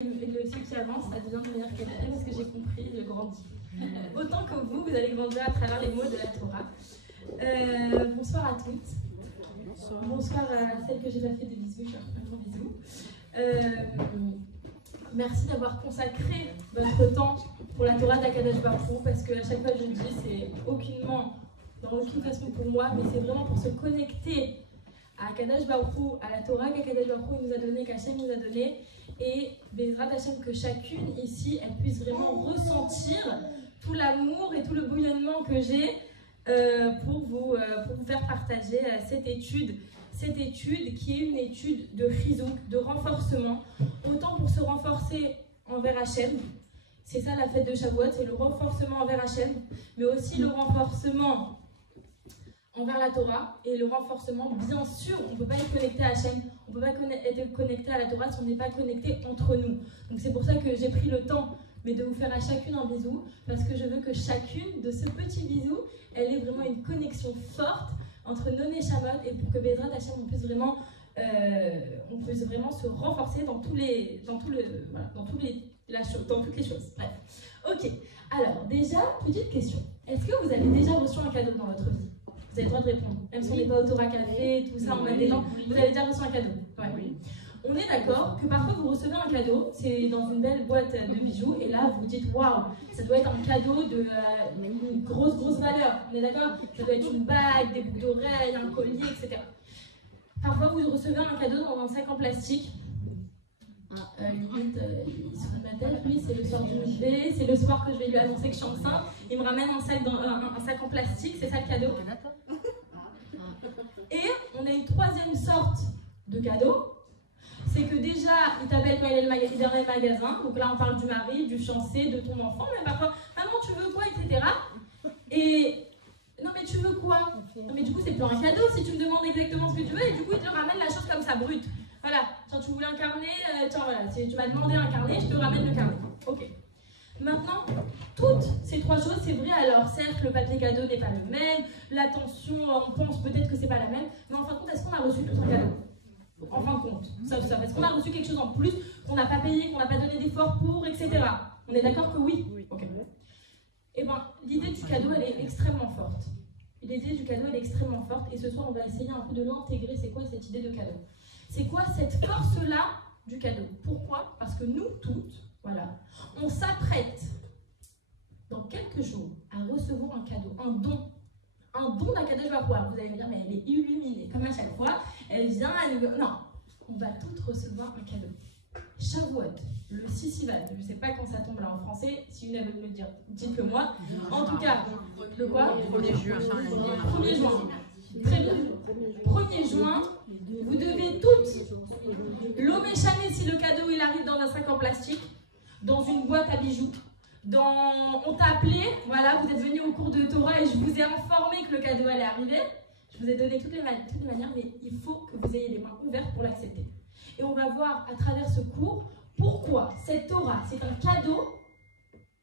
Ceux qui avancent, ça devient de meilleure qualité parce que j'ai compris, je grandis. Autant que vous, vous allez grandir à travers les mots de la Torah. Bonsoir à toutes. Bonsoir à celles que j'ai pas fait de bisous, je leur fais un gros bisou. Merci d'avoir consacré votre temps pour la Torah d'Akadosh Baruch Hu, parce qu'à chaque fois je le dis, c'est aucunement, dans aucune façon pour moi, mais c'est vraiment pour se connecter à Akadosh Baruch Hu, à la Torah qu'Akadosh Baruch Hu nous a donné, qu'Hachem nous a donné, et Bezrat Hachem, que chacune ici, elle puisse vraiment ressentir tout l'amour et tout le bouillonnement que j'ai pour vous faire partager cette étude qui est une étude de chizouk, de renforcement, autant pour se renforcer envers Hachem, c'est ça la fête de Shavuot, c'est le renforcement envers Hachem, mais aussi le renforcement envers la Torah, et le renforcement, bien sûr, on ne peut pas être connecté à Hachem, on ne peut pas être connecté à la Torah si on n'est pas connecté entre nous. Donc c'est pour ça que j'ai pris le temps de vous faire à chacune un bisou, parce que je veux que chacune de ce petit bisou, elle ait vraiment une connexion forte entre nos neshamot, et pour que Bezrat Hachem, on puisse vraiment se renforcer dans toutes les choses. Bref. Ok, alors déjà, petite question. Est-ce que vous avez déjà reçu un cadeau dans votre vie? Vous avez le droit de répondre. Même si on n'est pas au Torah Café, tout ça, on a des temps, vous avez déjà reçu un cadeau. Ouais. Oui. On est d'accord que parfois vous recevez un cadeau, c'est dans une belle boîte de bijoux, et là vous vous dites waouh, ça doit être un cadeau de une grosse valeur. On est d'accord? Ça doit être une bague, des boucles d'oreilles, un collier, etc. Parfois vous recevez un cadeau dans un sac en plastique. Limite, il se fout de ma tête, lui, c'est le soir du musée, c'est le soir que je vais lui annoncer que je suis enceinte, il me ramène un sac en plastique, c'est ça le cadeau. Et on a une troisième sorte de cadeau, c'est que déjà, il t'appelle quand il est dans le magasin, donc là on parle du mari, du fiancé, de ton enfant, mais parfois, maman tu veux quoi, etc. Et non mais tu veux quoi? Non mais du coup c'est plus un cadeau si tu me demandes exactement ce que tu veux, et du coup il te ramène la chose comme ça, brute. Voilà, tiens, tu voulais un carnet, tiens voilà, tu m'as demandé un carnet, je te ramène le carnet. Ok. Maintenant, toutes ces trois choses, c'est vrai, alors certes, le papier cadeau n'est pas le même, l'attention, on pense peut-être que c'est pas la même, mais en fin de compte, est-ce qu'on a reçu tout un cadeau? En fin de compte, ça, est-ce qu'on a reçu quelque chose en plus, qu'on n'a pas payé, qu'on n'a pas donné d'effort pour, etc. On est d'accord que oui? Ok. Eh bien, l'idée du cadeau, elle est extrêmement forte. L'idée du cadeau, elle est extrêmement forte, et ce soir, on va essayer un peu de l'intégrer. C'est quoi cette idée de cadeau? C'est quoi cette force-là du cadeau? Pourquoi? Parce que nous toutes, voilà, on s'apprête dans quelques jours à recevoir un cadeau, un don d'Akadosh Baruch Hu. Vous allez me dire, mais elle est illuminée, comme à chaque fois, elle vient, elle nous... Non, on va toutes recevoir un cadeau. Shavuot, le 6 Sivan, je ne sais pas quand ça tombe là en français, si une veut me le dire, dites-le moi. En tout cas, le quoi? 1er juin. 1er juin. Très bien. 1er juin, vous devez toutes, l'Omeshane, si le cadeau il arrive dans un sac en plastique, dans une boîte à bijoux, on t'a appelé, voilà, vous êtes venu au cours de Torah et je vous ai informé que le cadeau allait arriver. Je vous ai donné toutes les manières, mais il faut que vous ayez les mains ouvertes pour l'accepter. Et on va voir à travers ce cours pourquoi cette Torah, c'est un cadeau,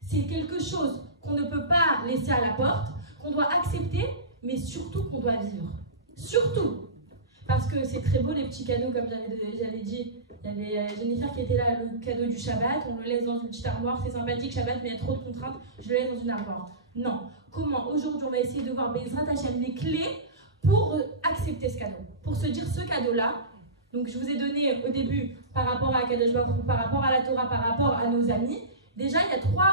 c'est quelque chose qu'on ne peut pas laisser à la porte, qu'on doit accepter, mais surtout qu'on doit vivre. Surtout, parce que c'est très beau les petits cadeaux, comme j'avais dit. Il y avait Jennifer qui était là, le cadeau du Shabbat, on le laisse dans une petite armoire, c'est sympathique Shabbat, mais il y a trop de contraintes, je le laisse dans une armoire. Non. Comment? Aujourd'hui, on va essayer de voir Bezrat Hachem les clés pour accepter ce cadeau, pour se dire ce cadeau-là. Donc je vous ai donné au début, par rapport à Akadosh Baruch Hu, par rapport à la Torah, par rapport à nos amis, déjà il y a 3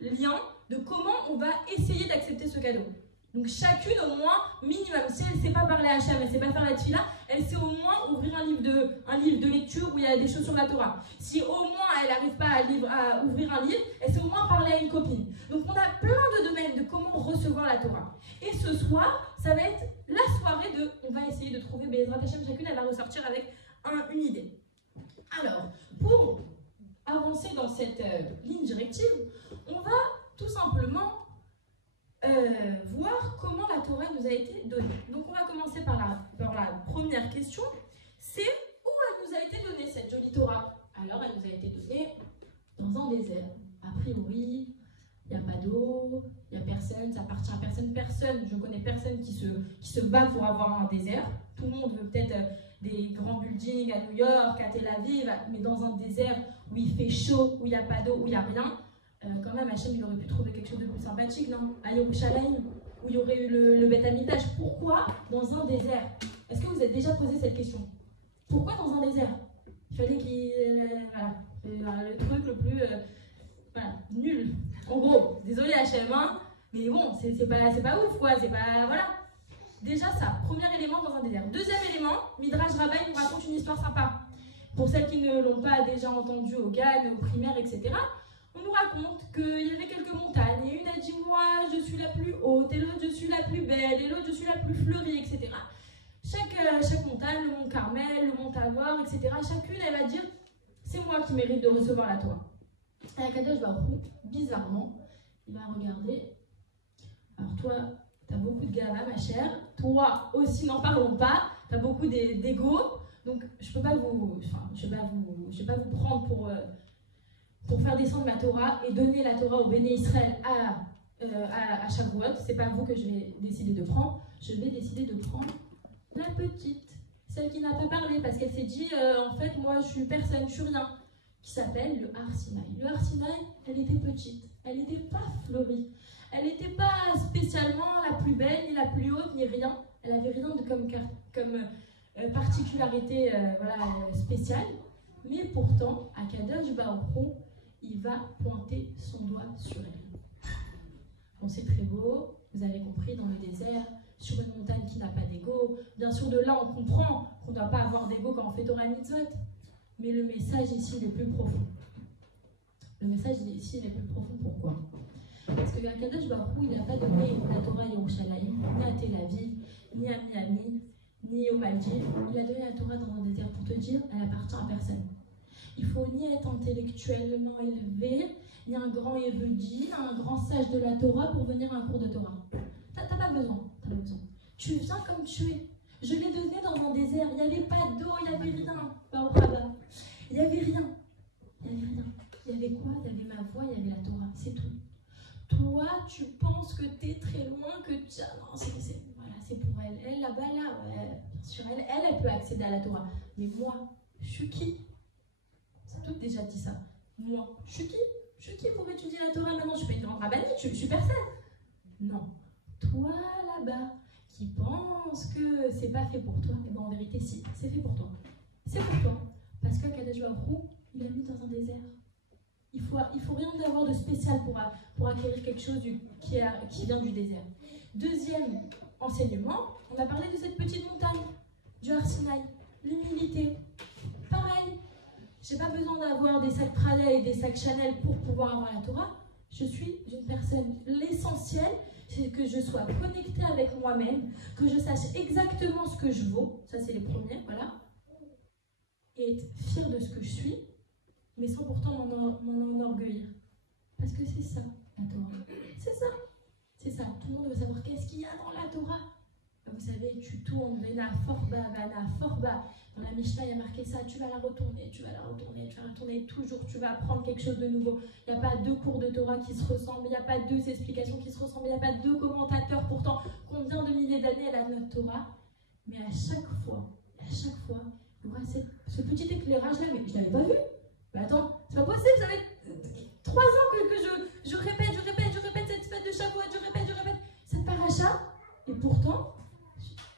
liens de comment on va essayer d'accepter ce cadeau. Donc chacune au moins, minimum, si elle ne sait pas parler à Hachem, elle ne sait pas faire la tefila, elle sait au moins ouvrir un livre de lecture où il y a des choses sur la Torah. Si au moins elle n'arrive pas à ouvrir un livre, elle sait au moins parler à une copine. Donc on a plein de domaines de comment recevoir la Torah. Et ce soir, ça va être la soirée on va essayer de trouver Bezrat Hachem, chacune elle va ressortir avec une idée. Alors, pour avancer dans cette ligne directive, on va tout simplement voir comment la Torah nous a été donnée. Donc on va commencer par la première question, c'est où elle nous a été donnée cette jolie Torah? Alors elle nous a été donnée dans un désert. A priori, il n'y a pas d'eau, il n'y a personne, ça appartient à personne, je connais personne qui se bat pour avoir un désert. Tout le monde veut peut-être des grands buildings à New York, à Tel Aviv, mais dans un désert où il fait chaud, où il n'y a pas d'eau, où il n'y a rien, quand même Hachem il aurait pu trouver quelque chose de plus sympathique, non? À Yerushalayim, où il y aurait eu le Beth Amikdash. Pourquoi dans un désert? Est-ce que vous êtes déjà posé cette question? Pourquoi dans un désert? Il fallait qu'il... voilà, le truc le plus... voilà, nul. En gros, désolé Hachem, hein, mais bon, c'est pas ouf, quoi, c'est pas... Voilà. Déjà ça, premier élément dans un désert. Deuxième élément, Midrash Rabbah nous raconte une histoire sympa. Pour celles qui ne l'ont pas déjà entendu au GAN, au primaire, etc., on nous raconte qu'il y avait quelques montagnes, et une a dit « moi, je suis la plus haute », et l'autre « je suis la plus belle », et l'autre « je suis la plus fleurie », etc. Chaque montagne, le mont Carmel, le mont Tabor, etc., chacune, elle va dire « c'est moi qui mérite de recevoir la Torah ». Et Akadosh Baruch Hu, bizarrement, il va regarder. Alors toi, tu as beaucoup de gava, ma chère. Toi aussi, n'en parlons pas. Tu as beaucoup d'ego. Donc, je ne peux pas vous prendre pour faire descendre ma Torah et donner la Torah au Béné Israël à Shavuot. Ce n'est pas vous que je vais décider de prendre. Je vais décider de prendre la petite, celle qui n'a pas parlé, parce qu'elle s'est dit, en fait, moi, je suis personne, je suis rien, qui s'appelle le Har Sinaï. Le Har Sinaï, elle était petite, elle n'était pas fleurie, elle n'était pas spécialement la plus belle, ni la plus haute, ni rien. Elle n'avait rien de comme particularité spéciale, mais pourtant, Akadosh Baruch Hu, il va pointer son doigt sur elle. Bon, c'est très beau, vous avez compris, dans le désert, sur une montagne qui n'a pas d'ego. Bien sûr, de là, on comprend qu'on ne doit pas avoir d'ego quand on fait Torah Mitzvot. Mais le message ici, il est plus profond. Le message ici, il est plus profond. Pourquoi? Parce que Akadosh Baruch Hu, il n'a pas donné la Torah à Yerushalayim, ni à Tel Aviv, ni à Miami, ni aux Maldives. Il a donné la Torah dans un désert pour te dire, elle appartient à personne. Il ne faut ni être intellectuellement élevé, ni un grand érudit, un grand sage de la Torah pour venir à un cours de Torah. T'as pas besoin. Tu viens comme tu es. Je l'ai donné dans un désert, il n'y avait pas d'eau, il n'y avait rien. Il n'y avait rien. Il y avait quoi? Il y avait ma voix, il y avait la Torah, c'est tout. Toi, tu penses que tu es très loin, que tu... Non, c'est pour elle. Elle, là-bas, ouais, bien sûr, elle peut accéder à la Torah. Mais moi, je suis qui? C'est tout déjà dit ça. Moi, je suis qui? Je suis qui pour étudier la Torah maintenant? Je suis pas une grande rabbinite, je suis personne. Non. Toi, là-bas, qui pense que c'est pas fait pour toi, et bien en vérité, si, c'est fait pour toi. C'est pour toi. Parce qu'Akadosh Baruch Hu, il l'a mis dans un désert. Il faut rien d'avoir de spécial pour acquérir quelque chose qui vient du désert. Deuxième enseignement, on a parlé de cette petite montagne, du Har Sinaï, l'humilité. Pareil, j'ai pas besoin d'avoir des sacs Prada et des sacs Chanel pour pouvoir avoir la Torah. Je suis une personne. L'essentiel, c'est que je sois connectée avec moi-même, que je sache exactement ce que je vaux. Ça, c'est les premiers, voilà. Et être fière de ce que je suis, mais sans pourtant m'en enorgueillir. Parce que c'est ça, la Torah. C'est ça. C'est ça. Tout le monde veut savoir qu'est-ce qu'il y a dans la Torah. Vous savez, tu tournes, Vena Forba, Vana Forba. Dans la Mishnah, il y a marqué ça, tu vas la retourner, toujours, tu vas apprendre quelque chose de nouveau. Il n'y a pas deux cours de Torah qui se ressemblent, il n'y a pas deux explications qui se ressemblent, il n'y a pas deux commentateurs. Pourtant, combien de milliers d'années elle a notre Torah? Mais à chaque fois, il y aura ce petit éclairage-là, mais je ne l'avais pas vu. Mais attends, c'est pas possible, ça fait 3 ans que je répète cette fête de Shavuot, je répète cette paracha, et pourtant,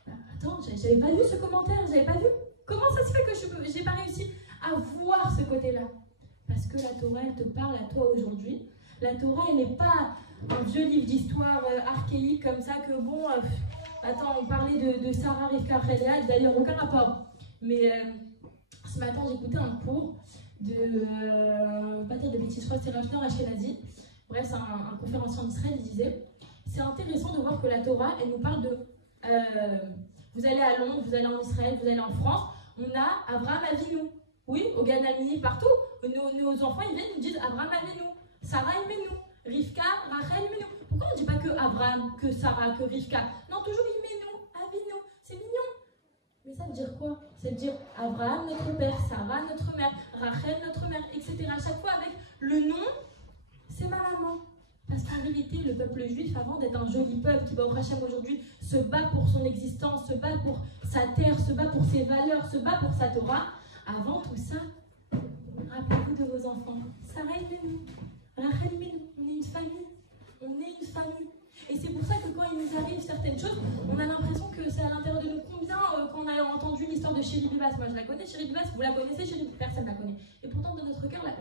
attends, j'avais pas vu ce commentaire, j'avais pas vu. Comment ça se fait que j'ai pas réussi à voir ce côté-là? Parce que la Torah, elle te parle à toi aujourd'hui. La Torah, elle n'est pas un vieux livre d'histoire archaïque comme ça que bon, attends, on parlait de Sarah, Rivka, Léa, d'ailleurs aucun rapport. Mais ce matin, j'écoutais un cours pas dire de bêtises, je crois que c'est Rafner Ashkenazi. Bref, c'est un conférencier en Israël, il disait, c'est intéressant de voir que la Torah, elle nous parle de, vous allez à Londres, vous allez en Israël, vous allez en France, on a Abraham Avinu, oui, au Ganami, partout, nos enfants, ils viennent, nous disent Abraham Avinu, Sarah Imenu, Rivka, Rachel Imenu. Pourquoi on ne dit pas que Abraham, que Sarah, que Rivka? Non, toujours Imenu, Avinu, c'est mignon. Mais ça veut dire quoi? Ça veut dire Abraham, notre père, Sarah, notre mère, Rachel, notre mère, etc. À chaque fois avec le nom, c'est ma maman. Parce qu'en réalité, le peuple juif, avant d'être un joli peuple qui, au Hachem aujourd'hui, se bat pour son existence, se bat pour sa terre, se bat pour ses valeurs, se bat pour sa Torah, avant tout ça, rappelez-vous de vos vos enfants. Sarah et nous, Rachel et nous, on est une famille. On est une famille. Et c'est pour ça que quand il nous arrive certaines choses, on a l'impression que c'est à l'intérieur de nous. Combien, quand on a entendu l'histoire de Chéri Bibas, moi je la connais, Chéri Bibas, vous la connaissez, Chéri, personne ne la connaît. Et pourtant, dans notre cœur, là,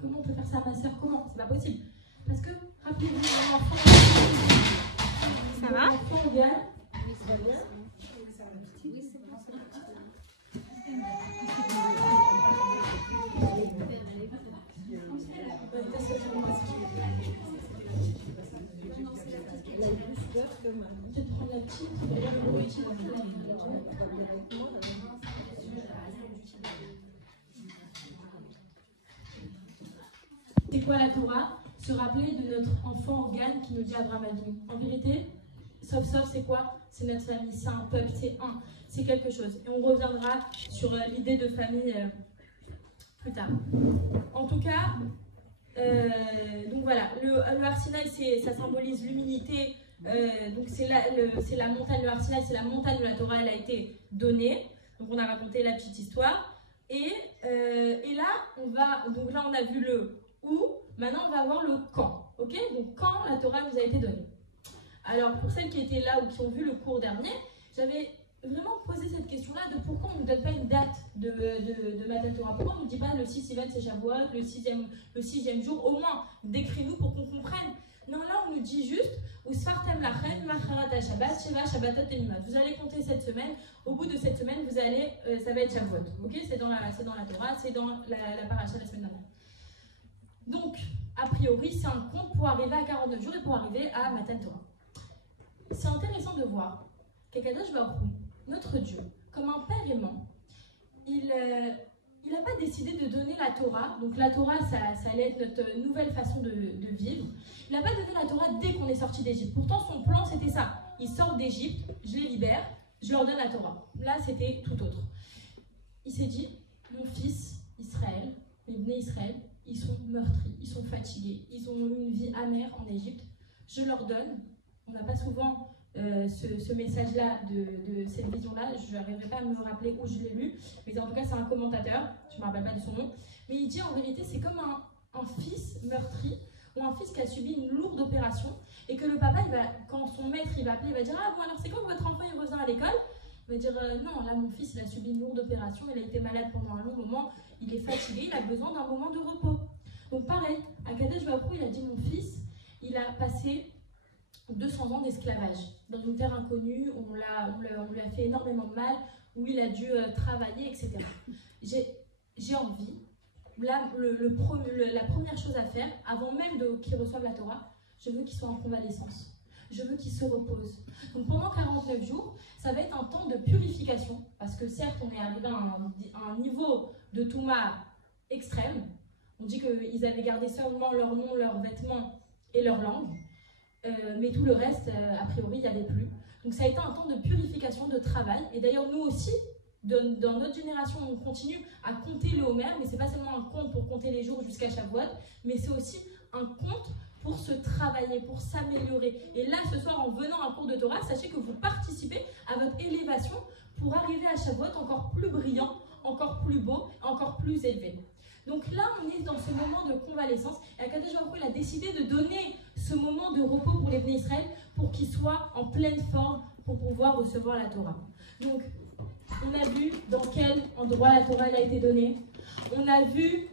comment on peut faire ça à ma soeur? Comment? C'est pas possible. Parce que, rappelez-vous, mon enfant, ça va? Enfant Yann, Oui, ça va bien. Je vais prendre la petite. C'est quoi la Torah? Se rappeler de notre enfant organe qui nous dit Abraham Avinu. En vérité, sauf, c'est quoi? C'est notre famille, c'est un peuple, c'est quelque chose. Et on reviendra sur l'idée de famille plus tard. En tout cas, donc voilà, le Har Sinaï, ça symbolise l'humilité. Donc c'est la montagne, le Har Sinaï, c'est la montagne où la Torah elle a été donnée. Donc on a raconté la petite histoire. Et là, donc là on a vu le où, maintenant on va voir le quand. Ok? Donc quand la Torah nous a été donnée. Alors pour celles qui étaient là ou qui ont vu le cours dernier, j'avais vraiment posé cette question-là de pourquoi on ne nous donne pas une date de Matan Torah. Pourquoi on ne nous dit pas le 6 Sivan c'est Shavuot, le sixième jour, au moins décris-nous pour qu'on comprenne. Non, là on nous dit juste Usfartem lachem macharat Shabbat sheva Shabbatot emimat. Vous allez compter cette semaine. Au bout de cette semaine, vous allez, ça va être Shavuot. Ok, c'est dans la Torah, c'est dans la paracha de la semaine dernière. Donc, a priori, c'est un compte pour arriver à 49 jours et pour arriver à Matan Torah. C'est intéressant de voir qu'Akadosh Baruch Hu, notre Dieu, comme un père aimant, il n'a pas décidé de donner la Torah. Donc la Torah, ça allait être notre nouvelle façon de vivre. Il n'a pas donné la Torah dès qu'on est sorti d'Égypte. Pourtant, son plan, c'était ça. Ils sortent d'Égypte, je les libère, je leur donne la Torah. Là, c'était tout autre. Il s'est dit, mon fils, Israël, les Bnei Israël, ils sont meurtris, ils sont fatigués, ils ont eu une vie amère en Égypte. Je leur donne. On n'a pas souvent ce message-là, de cette vision-là. Je n'arriverai pas à me rappeler où je l'ai lu, mais en tout cas, c'est un commentateur, je ne me rappelle pas de son nom. Mais il dit en vérité, c'est comme un fils meurtri ou un fils qui a subi une lourde opération et que le papa, quand son maître il va appeler, il va dire ah bon, alors c'est quand votre enfant il revient à l'école? Il va dire non, là mon fils il a subi une lourde opération, il a été malade pendant un long moment, il est fatigué, il a besoin d'un moment de repos. Donc pareil, Akadosh Baruch Hu, il a dit mon fils, il a passé 200 ans d'esclavage dans une terre inconnue, on lui a fait énormément de mal, où il a dû travailler, etc. J'ai envie, la première chose à faire, avant même qu'il reçoive la Torah, je veux qu'il soit en convalescence. Je veux qu'il se repose. Donc pendant 49 jours, ça va être un temps de purification, parce que certes, on est arrivé à un niveau de Touma extrême. On dit qu'ils avaient gardé seulement leur nom, leurs vêtements et leur langue. Mais tout le reste, a priori, il n'y avait plus. Donc ça a été un temps de purification, de travail. Et d'ailleurs, nous aussi, dans notre génération, on continue à compter le Homer, mais ce n'est pas seulement un compte pour compter les jours jusqu'à Shavuot, mais c'est aussi un compte pour se travailler, pour s'améliorer. Et là, ce soir, en venant à un cours de Torah, sachez que vous participez à votre élévation pour arriver à Shavuot encore plus brillant, encore plus beau, encore plus élevé. Donc là, on est dans ce moment de convalescence. Et Akadosh Baruch Hu, il a décidé de donner ce moment de repos pour les Bnei Israël pour qu'ils soient en pleine forme pour pouvoir recevoir la Torah. Donc, on a vu dans quel endroit la Torah a été donnée. On a vu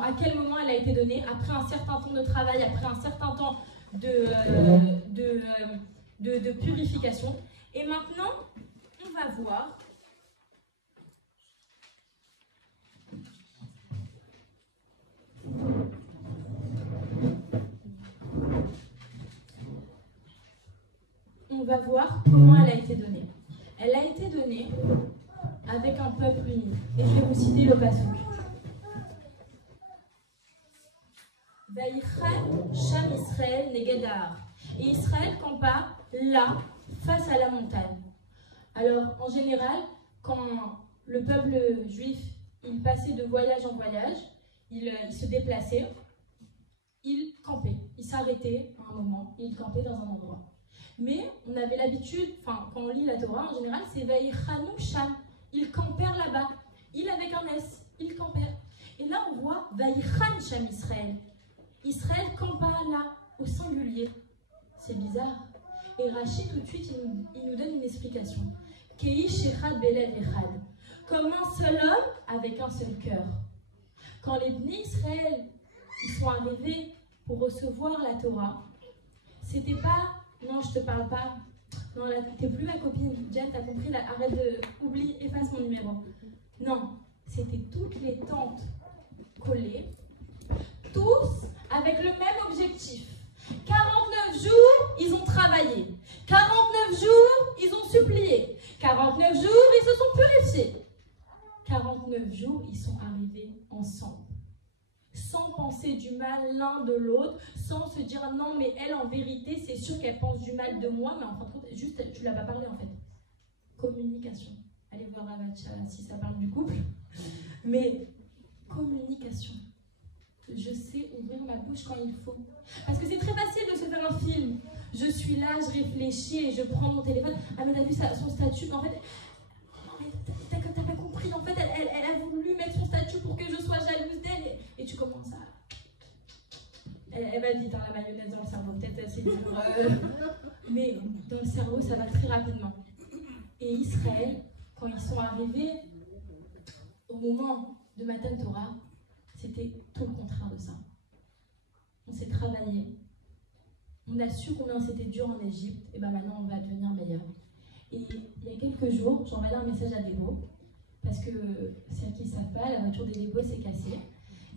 à quel moment elle a été donnée, après un certain temps de travail, après un certain temps de purification. Et maintenant, on va voir comment elle a été donnée. Elle a été donnée avec un peuple uni. Et je vais vous citer le passage. Vaïchan Sham Israël Negedar. Et Israël campa là, face à la montagne. Alors, en général, quand le peuple juif il passait de voyage en voyage, il se déplaçait, il campait, il s'arrêtait à un moment et il campait dans un endroit. Mais on avait l'habitude, quand on lit la Torah en général, c'est Vaïchanou Sham. ils campèrent là-bas. Il avec un S, ils campèrent. Et là, on voit Vaïchan Sham Israël. Israël campa là, au singulier. C'est bizarre. Et Rachid, tout de suite, il nous donne une explication. Keish Echad Belev Echad. Comme un seul homme avec un seul cœur. Quand les Bnei Israël ils sont arrivés pour recevoir la Torah, c'était pas « non, je te parle pas, non, t'es plus ma copine, Jen, t'as compris, là, arrête de, oublie, efface mon numéro. » Non, c'était toutes les tantes collées, tous avec le même objectif. 49 jours, ils ont travaillé. 49 jours, ils ont supplié. 49 jours, ils se sont purifiés. 49 jours, ils sont arrivés ensemble. Sans penser du mal l'un de l'autre, sans se dire non mais elle en vérité c'est sûr qu'elle pense du mal de moi, mais en fin de compte, juste tu l'as pas parlé en fait. Communication. Allez voir Avacha si ça parle du couple. Mais communication. Je sais ouvrir ma bouche quand il faut. Parce que c'est très facile de se faire un film. Je suis là, je réfléchis et je prends mon téléphone. Ah mais t'as vu son statut, en fait... T'as pas compris, en fait, elle a voulu mettre son statut pour que je sois jalouse d'elle. Et tu commences à... Elle va vite, hein, la mayonnaise dans le cerveau, peut-être c'est dur. Mais dans le cerveau, ça va très rapidement. Et Israël, quand ils sont arrivés au moment de Matan Torah, c'était tout le contraire de ça. On s'est travaillé. On a su combien c'était dur en Égypte. Et bien maintenant, on va devenir meilleur. Et il y a quelques jours, j'envoyais un message à Débo, parce que celles qui ne savent pas, la voiture de Débo s'est cassée.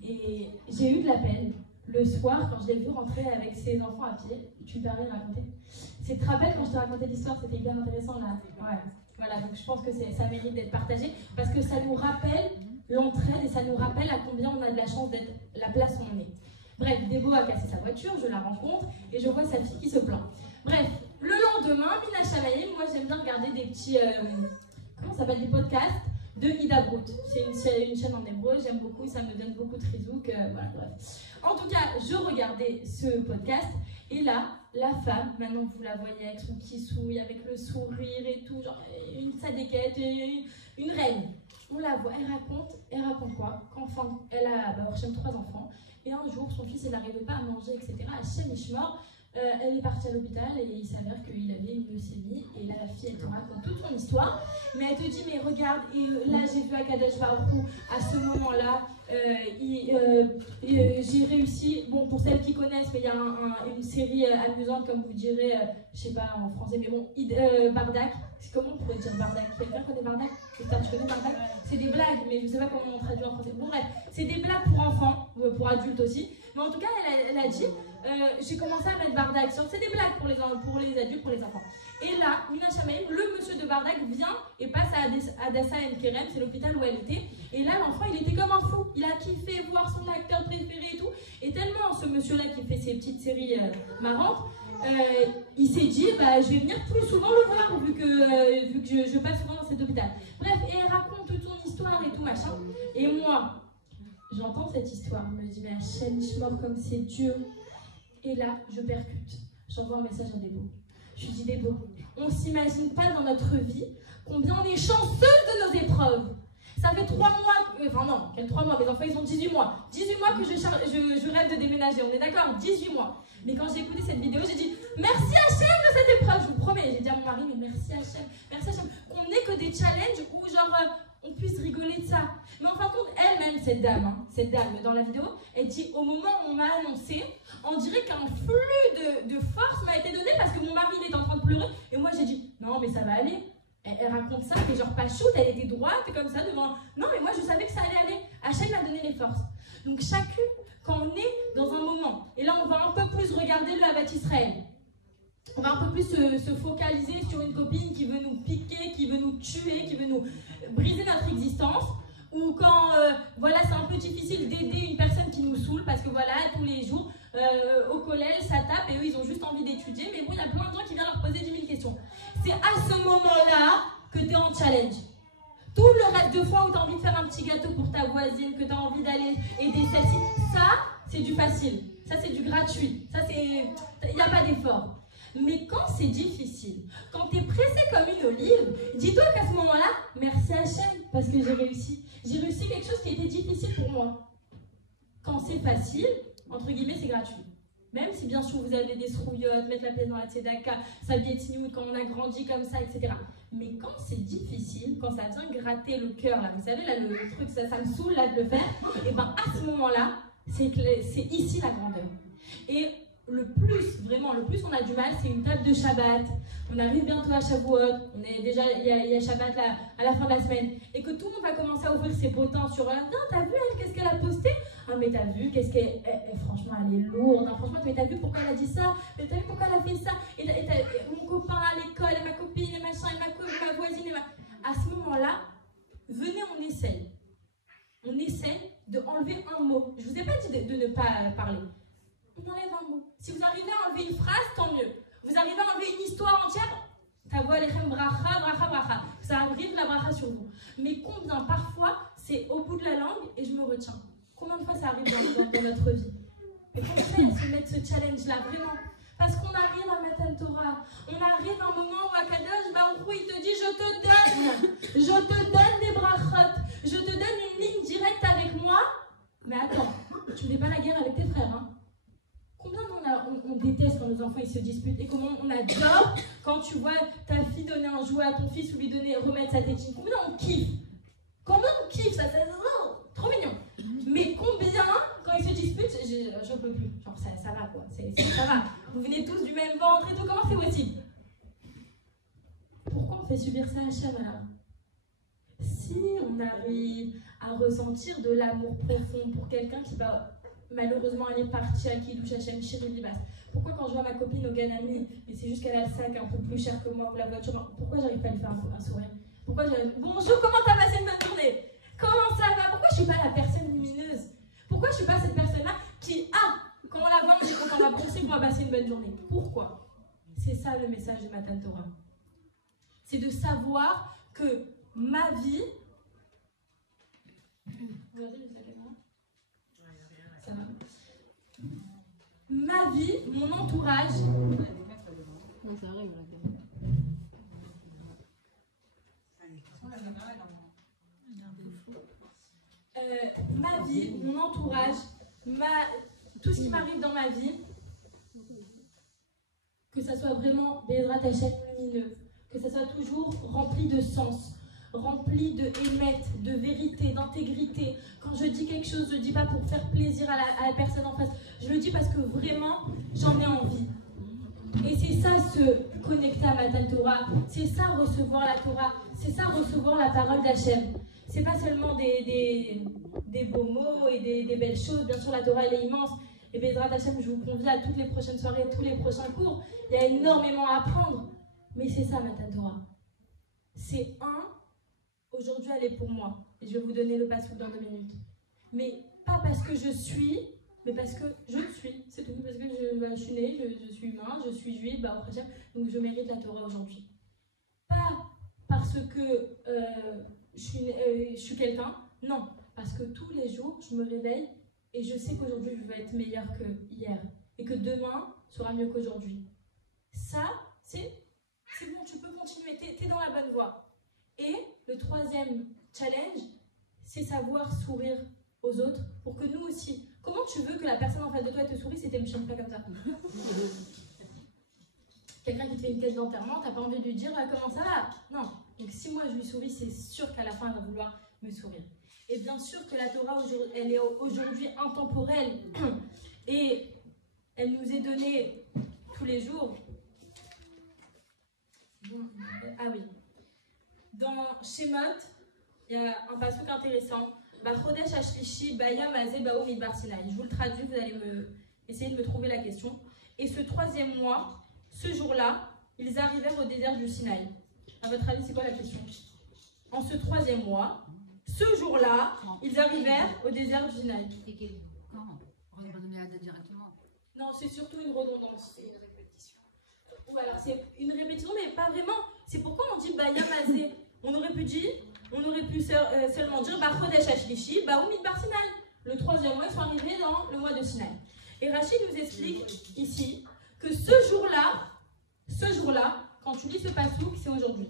Et j'ai eu de la peine le soir quand je l'ai vu rentrer avec ses enfants à pied. Tu me permets de raconter? Tu te rappelles quand je te racontais l'histoire, c'était hyper intéressant là. Ouais. Voilà, donc je pense que ça mérite d'être partagé, parce que ça nous rappelle l'entraide et ça nous rappelle à combien on a de la chance d'être la place où on est. Bref, Débo a cassé sa voiture, je la rencontre et je vois sa fille qui se plaint. Bref, le lendemain, Mina Shamaïm, moi j'aime bien regarder des petits, comment ça s'appelle, des podcasts de Ida Brout. C'est une chaîne en hébreu, j'aime beaucoup, ça me donne beaucoup de rizouk, voilà, bref. En tout cas, je regardais ce podcast et là, la femme, maintenant vous la voyez avec son petit souille, avec le sourire et tout, genre une sadéquette, une reine. On la voit, elle raconte quoi? Qu'enfin, elle a 3 enfants, et un jour, son fils, il n'arrivait pas à manger, etc. Hachem Ishmor, elle est partie à l'hôpital et il s'avère qu'il avait une leucémie. Et là, la fille, elle te raconte toute son histoire. Mais elle te dit, mais regarde, et là, j'ai vu Akadosh Baruch Hu, à ce moment-là, j'ai réussi, bon, pour celles qui connaissent, mais il y a une série amusante, comme vous direz, je sais pas en français, mais bon, Bardak. Comment on pourrait dire Bardak? Quelqu'un connaît Bardak? J'espère que tu connais Bardak. C'est des blagues, mais je ne sais pas comment on traduit en français. Bon bref, c'est des blagues pour enfants, pour adultes aussi. Mais en tout cas, elle a dit, j'ai commencé à mettre Bardak sur. C'est des blagues pour les adultes, pour les enfants. Et là, Mina Shamaïm, le monsieur de Bardak vient et passe à Adassa M. Kerem, c'est l'hôpital où elle était. Et là, l'enfant, il était comme un fou. Il a kiffé voir son acteur préféré et tout. Et tellement ce monsieur-là qui fait ses petites séries marrantes, il s'est dit, bah, je vais venir plus souvent le voir vu que je passe souvent dans cet hôpital. Bref, et elle raconte toute son histoire et tout machin. Et moi, j'entends cette histoire, je me dis, mais Hachem Ishmor comme c'est dur. Et là, je percute. J'envoie un message à Débo. Je lui dis, Débo, on ne s'imagine pas dans notre vie combien on est chanceuse de nos épreuves. Ça fait 3 mois, enfin non, quels 3 mois, mes enfants ils ont 18 mois. 18 mois que je rêve de déménager, on est d'accord? 18 mois. Mais quand j'ai écouté cette vidéo, j'ai dit, merci Hachem de cette épreuve, je vous promets. J'ai dit à mon mari, mais merci Hachem, qu'on n'ait que des challenges où genre, on puisse rigoler de ça. Mais en fin de compte, elle-même, cette dame dans la vidéo, elle dit, au moment où on m'a annoncé, on dirait qu'un flux de force m'a été donné parce que mon mari il est en train de pleurer. Et moi j'ai dit, non mais ça va aller. Elle raconte ça, mais genre pas shoot, elle était droite comme ça devant. Non mais moi je savais que ça allait aller. Hachem m'a donné les forces. Donc chacune, quand on est dans un moment, et là on va un peu plus regarder le Havat Israël. On va un peu plus se focaliser sur une copine qui veut nous piquer, qui veut nous tuer, qui veut nous briser notre existence. Ou quand voilà, c'est un peu difficile d'aider une personne qui nous saoule parce que voilà, tous les jours au collège ça tape et eux ils ont juste envie d'étudier, mais bon, il y a plein de gens qui viennent leur poser 10 000 questions. C'est à ce moment-là que tu es en challenge. Tout le reste de fois où tu as envie de faire un petit gâteau pour ta voisine, que tu as envie d'aller aider celle-ci, ça c'est du facile, ça c'est du gratuit, ça c'est, il n'y a pas d'effort. Mais quand c'est difficile, quand tu es pressé comme une olive, dis-toi qu'à ce moment-là, merci Hachem, parce que j'ai réussi. J'ai réussi quelque chose qui était difficile pour moi. Quand c'est facile, entre guillemets, c'est gratuit. Même si bien sûr vous avez des srouillottes, mettre la pièce dans la tzedaka, s'habiller tignoud quand on a grandi comme ça, etc. Mais quand c'est difficile, quand ça vient gratter le cœur, là, vous savez, là, le truc, ça me saoule là, de le faire, et bien à ce moment-là, c'est ici la grandeur. Et le plus on a du mal, c'est une table de Shabbat. On arrive bientôt à Shavuot, on est déjà, il y a Shabbat là, à la fin de la semaine, et que tout le monde va commencer à ouvrir ses potins sur non, t'as vu elle, qu'est-ce qu'elle a posté? Ah, mais t'as vu, qu'est-ce qu'elle. Franchement, elle est lourde. Hein. Franchement, mais t'as vu pourquoi elle a dit ça? Mais t'as vu pourquoi elle a fait ça? Et mon copain à l'école, et ma copine, et machin, et ma voisine, À ce moment-là, venez, on essaye. On essaye d'enlever un mot. Je vous ai pas dit de ne pas parler. On enlève un mot. Si vous arrivez à enlever une phrase, tant mieux. Vous arrivez à enlever une histoire entière, t'avoue alechem bracha, bracha, bracha. Ça arrive la bracha sur vous. Mais combien parfois, c'est au bout de la langue et je me retiens. Combien de fois ça arrive dans notre vie? Mais qu'on fait à se mettre ce challenge-là, vraiment. Parce qu'on arrive à Matan Torah. On arrive à un moment où Akadosh Baruch Hu, il te dit, je te donne des brachot. Je te donne une ligne directe avec moi. Mais attends, tu ne fais pas la guerre avec tes frères, hein? Combien on déteste quand nos enfants ils se disputent et comment on adore quand tu vois ta fille donner un jouet à ton fils ou lui remettre sa tétine. Combien on kiffe? Combien on kiffe ça, oh, trop mignon. Mais combien, quand ils se disputent, j'en peux plus. Genre ça va quoi, ça va. Vous venez tous du même ventre et tout, comment c'est possible? Pourquoi on fait subir ça à Hachem alors? Si on arrive à ressentir de l'amour profond pour quelqu'un qui va malheureusement elle est partie à Kiddush Hashem Shiri Libas. Pourquoi quand je vois ma copine au Ganami, et c'est juste qu'elle a le sac un peu plus cher que moi pour la voiture, pourquoi j'arrive pas à lui faire un sourire? Pourquoi j'arrive... Bonjour, comment t'as passé une bonne journée? Comment ça va? Pourquoi je suis pas la personne lumineuse? Pourquoi je suis pas cette personne-là qui, quand on la voit, on dit qu'on va penser qu'on va passer une bonne journée? Pourquoi? C'est ça le message de Matan Torah. C'est de savoir que ma vie... Ça va. Ma vie, mon entourage... ma vie, mon entourage, tout ce qui m'arrive dans ma vie, que ça soit vraiment Bezrat Hashem lumineux, que ça soit toujours rempli de sens, rempli de émet, de vérité, d'intégrité. Quand je dis quelque chose, je ne le dis pas pour faire plaisir à la personne en face, je le dis parce que vraiment, j'en ai envie. Et c'est ça se connecter à Matan Torah, c'est ça recevoir la Torah, c'est ça recevoir la parole d'Hachem. C'est pas seulement des beaux mots et des belles choses. Bien sûr, la Torah, elle est immense. Et Bezrat Hashem, je vous convie à toutes les prochaines soirées, tous les prochains cours. Il y a énormément à apprendre. Mais c'est ça, Matan Torah. C'est aujourd'hui, elle est pour moi. Et je vais vous donner le password dans 2 minutes. Mais pas parce que je suis, mais parce que je suis. C'est tout. Parce que je suis née, je suis humain, je suis juive, donc je mérite la Torah aujourd'hui. Pas parce que... je suis quelqu'un, non, parce que tous les jours, je me réveille et je sais qu'aujourd'hui, je vais être meilleure que hier et que demain sera mieux qu'aujourd'hui. Ça, c'est bon, tu peux continuer, tu es dans la bonne voie. Et le 3e challenge, c'est savoir sourire aux autres pour que nous aussi, comment tu veux que la personne en face de toi te sourie si tu ne chantes pas comme ça? Quelqu'un qui te fait une caisse d'enterrement, tu n'as pas envie de lui dire comment ça va? Non. Donc si moi je lui souris, c'est sûr qu'à la fin elle va vouloir me sourire. Et bien sûr que la Torah, elle est aujourd'hui intemporelle et elle nous est donnée tous les jours. Ah oui. Dans Shemot, il y a un passage intéressant. Bachodesh Ashlishi Bayam Azeh Baou Midbar Sinaï. Je vous le traduis, vous allez essayer de me trouver la question. Et ce 3e mois, ce jour-là, ils arrivèrent au désert du Sinaï. À votre avis, c'est quoi la question? En ce 3e mois, ce jour-là, ils arrivèrent au désert du Sinaï. Quand? On va pas donner la date directement. Non, c'est surtout une redondance. C'est une répétition. Ou alors c'est une répétition, mais pas vraiment. C'est pourquoi on dit Bayam Azeh. On aurait pu seulement dire Bachodesh Ashlishi, Baou Midbar Sinaï. Le 3e mois, ils sont arrivés dans le mois de Sinaï. Et Rachid nous explique ici que ce jour-là, ce jour-là, quand tu lis ce pasouk, c'est aujourd'hui.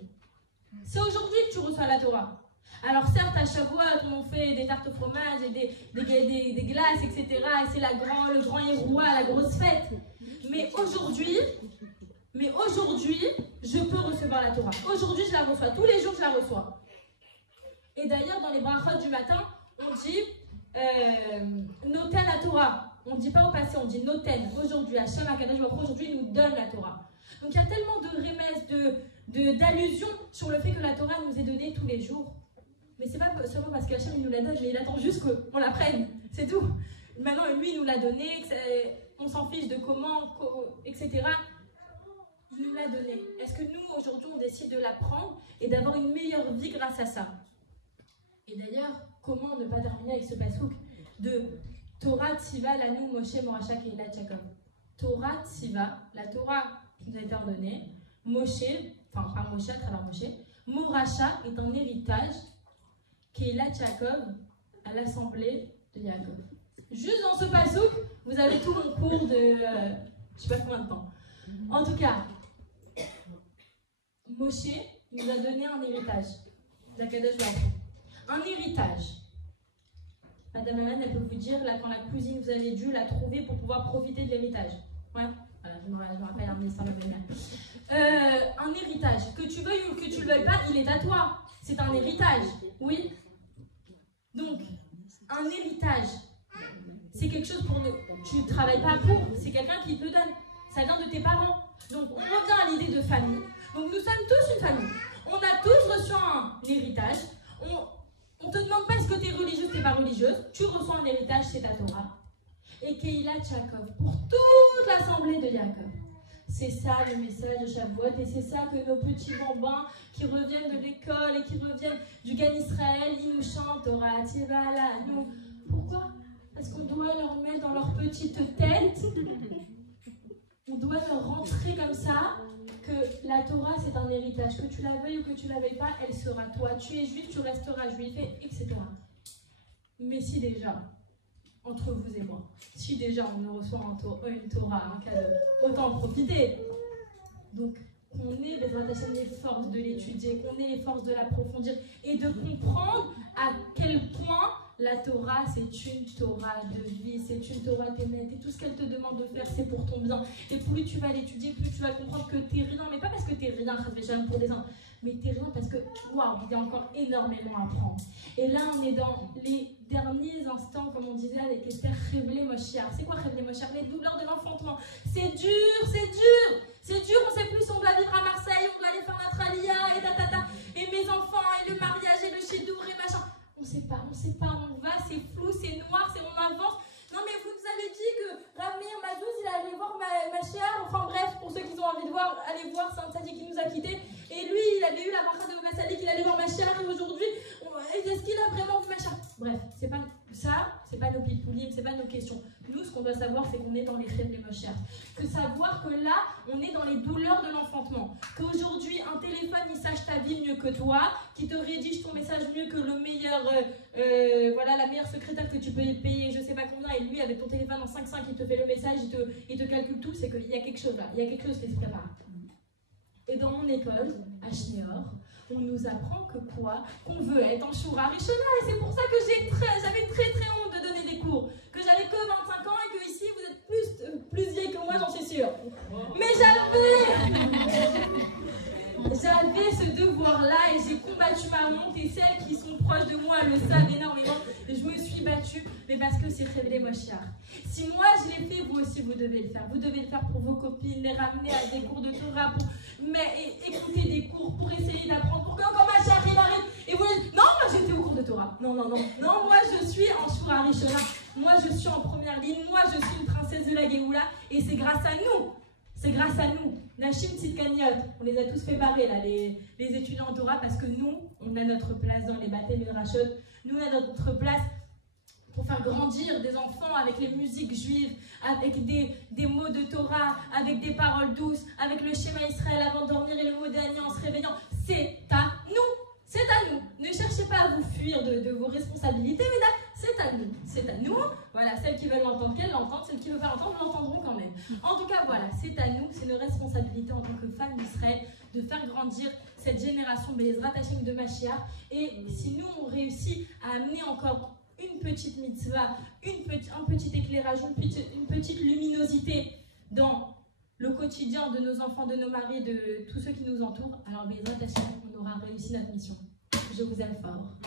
C'est aujourd'hui que tu reçois la Torah. Alors certes, à Shavuot, on fait des tartes au fromage et des glaces, etc. Et c'est le grand héroua, la grosse fête. Mais aujourd'hui, je peux recevoir la Torah. Aujourd'hui, je la reçois. Tous les jours, je la reçois. Et d'ailleurs, dans les brachot du matin, on dit Noten la Torah. On ne dit pas au passé, on dit Noten. Aujourd'hui, Hachem Akadosh Baruch Hu, aujourd'hui, il nous donne la Torah. Donc il y a tellement de remèdes, d'allusions sur le fait que la Torah nous est donnée tous les jours. Mais c'est pas seulement parce qu'Hachem il nous la donne, mais il attend juste qu'on la prenne. C'est tout. Maintenant, lui, il nous l'a donnée, on s'en fiche de comment, etc. Il nous l'a donnée. Est-ce que nous, aujourd'hui, on décide de la prendre et d'avoir une meilleure vie grâce à ça? Et d'ailleurs, comment ne pas terminer avec ce pasouk de Torah Tziva Lanu Moshe Moracha Keilat Jacob. Torah Tziva, la Torah qui nous a été ordonnée, Moshe, enfin par Moshe, à travers Moshe, Moracha est un héritage Keilat Jacob à l'assemblée de Jacob. Juste dans ce pasouk, vous avez tout mon cours de je sais pas combien de temps. En tout cas, Moshe nous a donné un héritage. D'Akadosh Baruch Hu. Un héritage. Madame Aman, elle peut vous dire, là, quand la cousine, vous avez dû la trouver pour pouvoir profiter de l'héritage. Ouais, voilà, je me rappelle un ministère de un héritage. Que tu veuilles ou que tu ne le veuilles pas, il est à toi. C'est un héritage, oui. Donc, un héritage, c'est quelque chose pour nous. Tu ne travailles pas pour, c'est quelqu'un qui te le donne. Ça vient de tes parents. Donc, on revient à l'idée de famille. Donc, nous sommes tous une famille. On a tous reçu un héritage. On ne te demande pas est-ce que tu es religieuse ou tu n'es pas religieuse. Tu reçois un héritage, c'est ta Torah. Et Keilat Jacob, pour toute l'assemblée de Jacob. C'est ça le message de Shavuot. Et c'est ça que nos petits bambins qui reviennent de l'école et qui reviennent du Gan Israël, ils nous chantent Torah Tziva Lanu. Pourquoi? Parce qu'on doit leur mettre dans leur petite tête, on doit leur rentrer comme ça, que la Torah c'est un héritage, que tu la veuilles ou que tu la veuilles pas, elle sera toi. Tu es juif, tu resteras juif, etc. Mais si déjà, entre vous et moi, si déjà on reçoit une Torah, un cadeau, autant en profiter. Donc, qu'on ait les forces de l'étudier, qu'on ait les forces de l'approfondir et de comprendre à quel point la Torah, c'est une Torah de vie, c'est une Torah ténèbres. Et tout ce qu'elle te demande de faire, c'est pour ton bien. Et plus tu vas l'étudier, plus tu vas comprendre que t'es rien. Mais pas parce que t'es rien, pour des uns, mais t'es rien parce que, waouh, il y a encore énormément à apprendre. Et là, on est dans les derniers instants, comme on disait avec Esther, Révélé Moshiach. C'est quoi Révélé Moshiach? Les douleurs de l'enfantement. C'est dur, c'est dur. C'est dur, on sait plus si on doit vivre à Marseille, on doit aller faire notre alia, et tatata, et mes enfants, et le mariage, et le chidour, et machin. On sait pas, on va, c'est flou, c'est noir, c'est on avance. Non mais vous nous avez dit que Ramir Mazouz, il allait voir ma chère, enfin bref, pour ceux qui ont envie de voir, allez voir, c'est un tzaddik qui nous a quittés. Et lui, il avait eu la bracha de Massali qu'il allait voir ma chère, et aujourd'hui, est-ce qu'il a vraiment vu ma chère? Bref, c'est pas ça, c'est pas nos pitbullim, c'est pas nos questions. Nous, ce qu'on doit savoir, c'est qu'on est dans les rêves des mochères. Que savoir que là, on est dans les douleurs de l'enfantement. Qu'aujourd'hui, un téléphone, il sache ta vie mieux que toi, qui te rédige ton message mieux que le meilleur, voilà, la meilleure secrétaire que tu peux payer, je sais pas combien, et lui, avec ton téléphone en 5.5, il te fait le message, il te calcule tout, c'est qu'il y a quelque chose là, il y a quelque chose qui se prépare. Et dans mon école, à Schneor, on nous apprend que quoi? Qu'on veut être en Shura Rishona. Et c'est pour ça que j'avais très honte de donner des cours. Que j'avais que 25 ans et que ici vous êtes plus vieille que moi, j'en suis sûre. Mais j'avais ce devoir-là et j'ai combattu ma honte. Et celles qui sont proches de moi le savent énormément. Et je me suis battue, mais parce que c'est Révélé Moshiach. Si moi je l'ai fait, vous aussi vous devez le faire. Vous devez le faire pour vos copines, les ramener à des cours de Torah, écouter des cours, pour essayer d'apprendre. Pour que quand ma chère arrive et vous dites non, moi j'étais au cours de Torah. Non, moi je suis en Shura Rishona. Moi je suis en première ligne. Moi je suis une princesse de la Géoula. Et c'est grâce à nous. C'est grâce à nous. Nachim Tzidkaniot, on les a tous fait barrer là, les étudiants en Torah, parce que nous, on a notre place dans les baptêmes et les rachot. Nous, on a notre place pour faire grandir des enfants avec les musiques juives, avec des mots de Torah, avec des paroles douces, avec le schéma Israël avant de dormir et le mot d'année en se réveillant. C'est à nous. C'est à nous. Ne cherchez pas à vous fuir de vos responsabilités, mesdames. C'est c'est à nous. C'est à nous. Voilà, celles qui veulent l'entendre, qu'elles l'entendent. Celles qui ne veulent pas l'entendre, l'entendront quand même. En tout cas, voilà, c'est à nous. C'est une responsabilité en tant que femme d'Israël de faire grandir cette génération Bezrat Hashem de Mashiach. Et si nous, on réussit à amener encore une petite mitzvah, un petit éclairage, une petite luminosité dans le quotidien de nos enfants, de nos maris, de tous ceux qui nous entourent, alors Bezrat Hashem, on aura réussi notre mission. Je vous aime fort.